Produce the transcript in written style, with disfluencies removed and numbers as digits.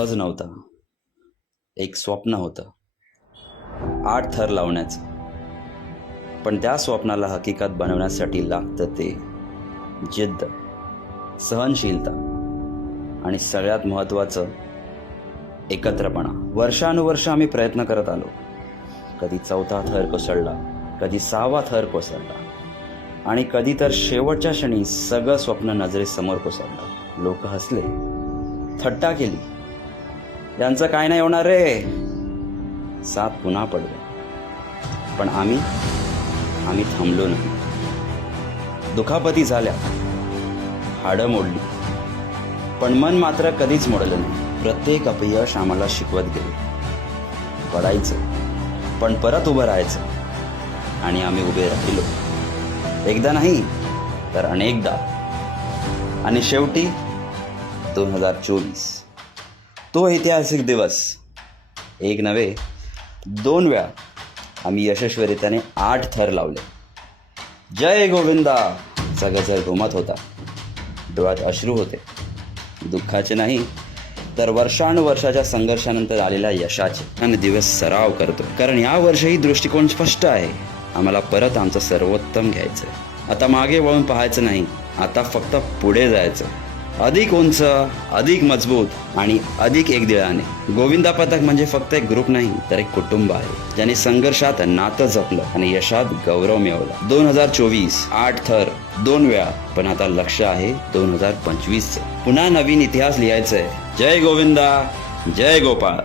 सहज नव्हता. एक स्वप्न होतं 8 थर लावण्याचं. पण त्या स्वप्नाला हकीकत बनवण्यासाठी लागतं ते जिद्द, सहनशीलता आणि सगळ्यात महत्त्वाचं एकत्रपणा. वर्षानुवर्ष आम्ही प्रयत्न करत आलो. कधी 4था थर कोसळला, कधी 6वा थर कोसळला आणि कधी तर शेवटच्या क्षणी सगळं स्वप्न नजरेसमोर कोसळलं. लोक हसले, थट्टा केली, यांचं काय नाही होणार रे. साप पुन्हा पडले. पण आम्ही थांबलो नाही. दुखापती झाल्या, हाडं मोडली, पण मन मात्र कधीच मोडलं नाही. प्रत्येक अपयश आम्हाला शिकवत गेले. पडायचं पण परत उभं राहायचं. आणि आम्ही उभे राहिलो. एकदा नाही तर अनेकदा. आणि शेवटी 2024, तो ऐतिहासिक दिवस. एक नव्हे 2 वेळा आम्ही यशस्वीरित्याने 8 थर लावले. जय गोविंदा चा गजर घुमत होता. डोळ्यात अश्रू होते. दुःखाचे नाही तर वर्षानुवर्षाच्या संघर्षानंतर आलेल्या यशाचे. आणि दिवस सराव करतो, कारण या वर्षही दृष्टिकोन स्पष्ट आहे. आम्हाला परत आमचं सर्वोत्तम घ्यायचं. आता मागे वळून पाहायचं नाही. आता फक्त पुढे जायचं. अधिक उंच, अधिक मजबूत आणि अधिक एकदिलाने. गोविंदा पथक म्हणजे फक्त एक ग्रुप नाही, तर एक कुटुंब आहे, ज्याने संघर्षात नातं जपलं आणि यशात गौरव मिळवला. 2024 8 थर 2 वेळा. पण आता लक्ष आहे 2025. पुन्हा नवीन इतिहास लिहायचंय. जय गोविंदा, जय गोपाळ.